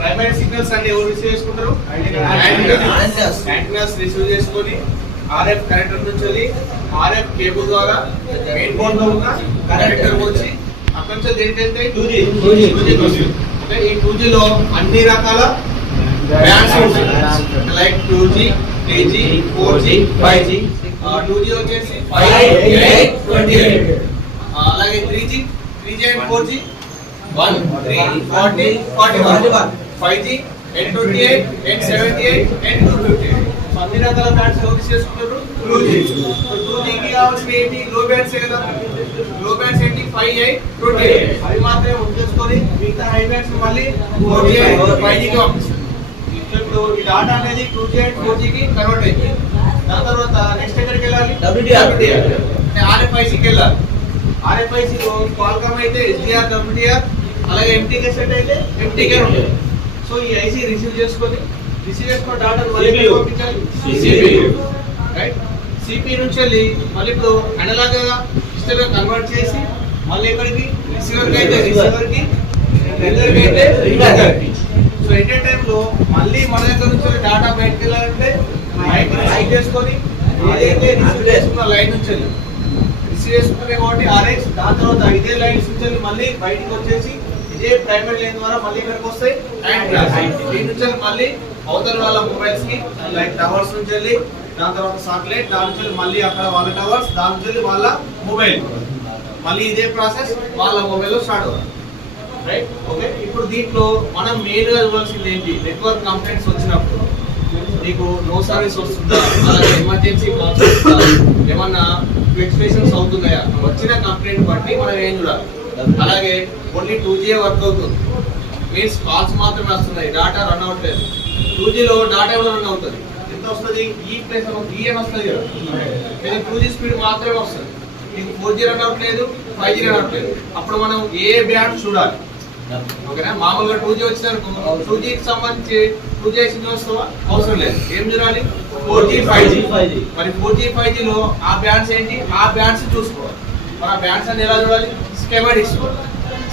Primary signals అన్ని ఎవరు receive చేసుకుంటారు? యాంటీనాస్ రిసీవ్ చేసుకొని ఆర్ఎఫ్ కనెక్టర్ నుంచి వెళ్ళి ఆర్ఎఫ్ కేబుల్ ద్వారా మెయిన్ బోర్డ్లో ఉన్న కనెక్టర్ వచ్చి అక్కడ నుంచి దేనికి వెళ్తాయి టూ జీ 2G. అంటే ఈ టూ లో అన్ని రకాల బ్యాండ్స్ ఉంటాయి. Like two G three G four G five G two G వచ్చేసి ఫైవ్ ట్వంటీ ఎయిట్ అలాగే three G three G and four G one three forty forty one five G eight twenty eight eight seventy eight eight two fifty eight అన్ని రకాల bands ఎవరు చేసుకుంటారు two G. Two జీకి కావాల్సిన ఏంటి? లో bands కదా. లో బ్యాండ్స్ ఏంటి? ఫైవ్ ఎయిట్ ట్వంటీ ఎయిట్ అవి మాత్రమే ఉంచేసుకొని మిగతా హై బ్యాండ్స్ మళ్ళీ ఫోర్ జీ. ఫైవ్ జీకి పంపిస్తారు ఇప్పుడు ఈ డాటా అనేది టూ జీ అండ్ ఫోర్ జీకి కన్వర్ట్ అయింది. దాని తర్వాత నెక్స్ట్ ఎక్కడికి వెళ్ళాలి? ఆర్ఎఫ్ఐసికి వెళ్ళాలి. ఆర్ఎఫ్ఐసిలో క్వాల్కమ్ అయితే ఎస్డిఆర్ డబ్ల్యూడిఆర్ అలాగే ఎంటీకే సెట్ అయితే ఎంటీకే ఉంటుంది సో ఈ ఐసీ రిసీవ్ చేసుకొని రిసీవ్ చేసుకున్న డాటా మళ్ళీ పంపించాలి. రైట్ సిపి నుంచి వెళ్ళి మళ్ళీ ఇప్పుడు అనలాగ్ డిజిటల్ కన్వర్ట్ చేసి మళ్ళీ ఎక్కడికి రిసీవర్కి అయితే రిసీవర్కి రీడర్కి అయితే రీడర్కి సో ఎట్ టైంలో మళ్ళీ మన దగ్గర నుంచి డాటా బయటకు వెళ్ళాలంటే రిసీవ్ చేసుకొని ఏదైతే రిసీవ్ చేసుకున్న లైన్ నుంచి వెళ్ళి. రిసీవ్ చేసుకునే కాబట్టి ఆర్ఎక్స్ దాని తర్వాత ఇదే లైన్స్ నుంచి మళ్ళీ బయటికి వచ్చేసి ఇదే ప్రైమరీ లైన్ ద్వారా మళ్ళీ ఇక్కడికి వస్తాయి అండ్ దీని నుంచి మళ్ళీ అవతల వాళ్ళ మొబైల్స్కి లైక్ టవర్స్ నుంచి వెళ్ళి దాని తర్వాత సాటిలైట్ దాని నుంచి మళ్ళీ అక్కడ వాళ్ళ టవర్స్ దాని నుంచి వాళ్ళ మొబైల్ మళ్ళీ ఇదే ప్రాసెస్ వాళ్ళ మొబైల్లో స్టార్ట్ అవుతుంది. రైట్ ఓకే ఇప్పుడు దీంట్లో మనం మెయిన్గా ఇవ్వాల్సింది ఏంటి? నెట్వర్క్ కంప్లైంట్స్ వచ్చినప్పుడు. నీకు నో సర్వీస్ వస్తుందా? అలాగే ఎమర్జెన్సీ కాల్స్ వస్తుందా? ఏమన్నా ఫ్లక్చువేషన్స్ అవుతున్నాయా? వచ్చిన కంప్లైంట్ బట్టి మనం ఏం చూడాలి? అలాగే ఓన్లీ టూ జీ వర్క్ అవుతుంది మీన్స్ కాల్స్ మాత్రమే వస్తున్నాయి. డాటా రన్ అవ్వట్లేదు. టూ జీలో డాటా కూడా రన్ అవుతుంది. ఎంత వస్తుంది? ఈ ప్లస్ ఈ అని వస్తుంది కదా? టూ జీ స్పీడ్ మాత్రమే వస్తుంది. మీకు ఫోర్ జీ రన్ అవ్వట్లేదు ఫైవ్ జీ రన్ అవ్వట్లేదు. అప్పుడు మనం ఏ బ్యాండ్ చూడాలి? ఓకేనా? మామూలుగా టూ జీ వచ్చిన టూ జీకి సంబంధించి టూ జీ వస్తావా అవసరం లేదు. ఏం చూడాలి? Four G five G 5G. మరి ఫోర్ జీ ఫైవ్ జీలో ఆ బ్యాండ్స్ ఏంటి? ఆ బ్యాండ్స్ చూసుకోవాలి. మన బ్యాండ్స్ అని ఎలా చూడాలి? స్కెమాటిక్స్.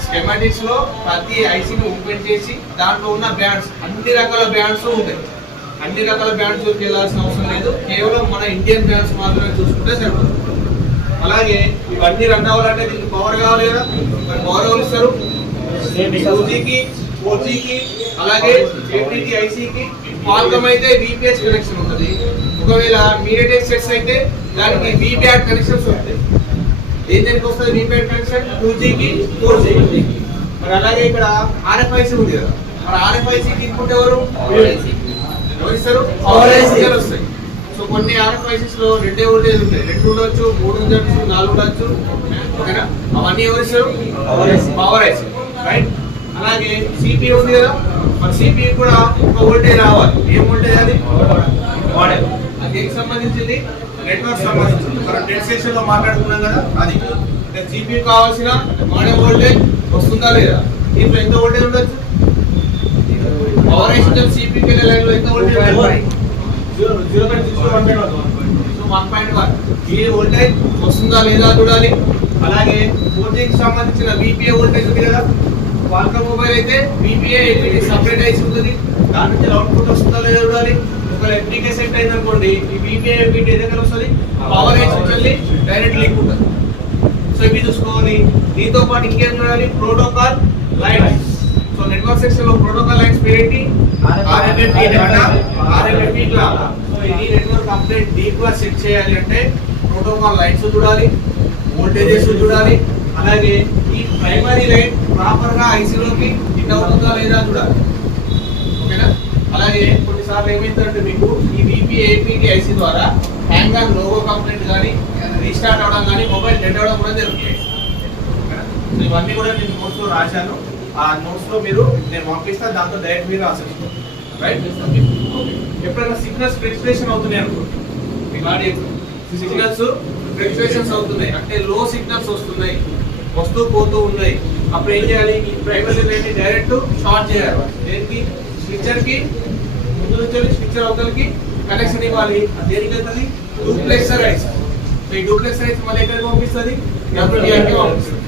స్కెమాటిక్స్లో ప్రతి ఐసీని ఓపెన్ చేసి దాంట్లో ఉన్న బ్యాండ్స్ అన్ని రకాల బ్యాండ్స్ ఉంటాయి. అన్ని రకాల బ్యాండ్స్ వెళ్ళాల్సిన అవసరం లేదు. కేవలం మన ఇండియన్ బ్యాండ్స్ మాత్రమే చూసుకుంటే సరిపోతుంది. అలాగే ఇవన్నీ రన్ అవ్వాలంటే దీనికి పవర్ కావాలి కదా మరి పవర్ ఎవరు ఇస్తారు? టూ ఫోర్ జీకి అలాగే ఎఫ్డిటి ఐసీకి క్వాల్కమ్ అయితే విపిఎస్ కనెక్షన్ ఉంటుంది ఒకవేళ మీడియాటెక్ సెట్స్ అయితే దానికి విబ్యాట్ కనెక్షన్స్ ఉంటాయి. ఏం దేనికి వస్తుంది విబ్యాట్ కనెక్షన్ టూ జీకి ఫోర్ జీకి మరి అలాగే ఇక్కడ ఆర్ఎఫ్ఐసి ఉంది కదా. మరి ఆర్ఎఫ్ఐసికి ఇన్పుట్ ఎవరు? ఎవరు ఇస్తారు? వస్తాయి. సో కొన్ని ఆర్ఎఫ్ఐసిస్లో రెండే వోల్టేజ్ ఉంటాయి. రెండు ఉండొచ్చు మూడు ఉండొచ్చు నాలుగు ఉండొచ్చు. ఓకేనా? అవన్నీ ఎవరు ఇస్తారు. పవర్ ఐసి రైట్ అలాగే సిపియు ఉంది కదా. మరి సిపియు కూడా ఒక వోల్టేజ్ రావాలి. ఏం వోల్టేజ్ అది? మోడల్ అది సంబంధించింది? నెట్వర్క్ మనం లో మాట్లాడుకున్నాం కదా అది. అంటే సిపియు కావాల్సిన మోడల్ వోల్టేజ్ వస్తుందా లేదా? దీంట్లో ఎంత వోల్టేజ్ ఉండొచ్చు? పవర్ ఐసి సిపియు లైన్లో ఎంత voltage zero point six one point one so one point one ఈ వోల్టేజ్ వస్తుందా లేదా చూడాలి. అలాగే ఫోర్ జీకి సంబంధించిన విపిఏ వోల్టేజ్ ఉంది కదా. వాల్కా మొబైల్ అయితే ఎల్ఈడి సపరేట్ ఐసి ఉంటుంది దాని నుంచి అవుట్పుట్ వస్తుందా లేదా చూడాలి. ఒక ఎఫ్డికే సెట్ అయింది అనుకోండి ఈ విపిఏ ఎల్ఈడి దగ్గర వస్తుంది? పవర్ ఐసి నుంచి డైరెక్ట్ లింక్ ఉంటుంది. సో ఇవి చూసుకోవాలి. దీంతో పాటు ఇంకేం చూడాలి? ప్రోటోకాల్ లైన్స్ సో నెట్వర్క్ సెక్షన్లో ప్రోటోకాల్ లైన్స్ పేరేంటి సో ఇది నెట్వర్క్ కంప్లీట్ డీప్గా సెట్ చేయాలి అంటే ప్రోటోకాల్ లైన్స్ చూడాలి వోల్టేజెస్ చూడాలి అలాగే ఈ ప్రైమరీ లైన్ ప్రాపర్గా ఐసీ లోకి హిట్ అవుతుందా లేదా చూడాలి ఓకేనా అలాగే కొన్నిసార్లు ఏమైందంటే మీకు ఈ విపి ఏపీటీ ఐసీ ద్వారా హ్యాంగ్ ఆన్ లోగో కంప్లైంట్ కానీ రీస్టార్ట్ అవడం కానీ మొబైల్ డెడ్ అవడం కూడా జరుగుతాయి. సో ఇవన్నీ కూడా నేను నోట్స్లో రాశాను. ఆ నోట్స్లో మీరు నేను పంపిస్తాను దాంతో డైరెక్ట్ మీరు రాసేసుకోండి రైట్ ఎప్పుడైనా సిగ్నల్స్ ఫ్లక్చుయేషన్ అవుతున్నాయి అనుకో. మీ సిగ్నల్స్ ఫ్లక్చుయేషన్స్ అవుతున్నాయి. అంటే లో సిగ్నల్స్ వస్తున్నాయి. వస్తూ పోతూ ఉన్నాయి. అప్పుడు ఏం చేయాలి? ఈ ప్రైమరీ లైన్ డైరెక్ట్ షార్ట్ చేయాలి. దేనికి? స్విచ్చర్కి ముందు నుంచి స్విచ్చర్ అవతలకి కనెక్షన్ ఇవ్వాలి. అది దేనికి వెళ్తుంది? డూప్లెక్సర్ రైట్స్ ఈ డూప్లెక్సర్ రైట్స్ మళ్ళీ ఎక్కడికి పంపిస్తుంది? డబ్ల్యూడిఆర్కి పంపిస్తుంది.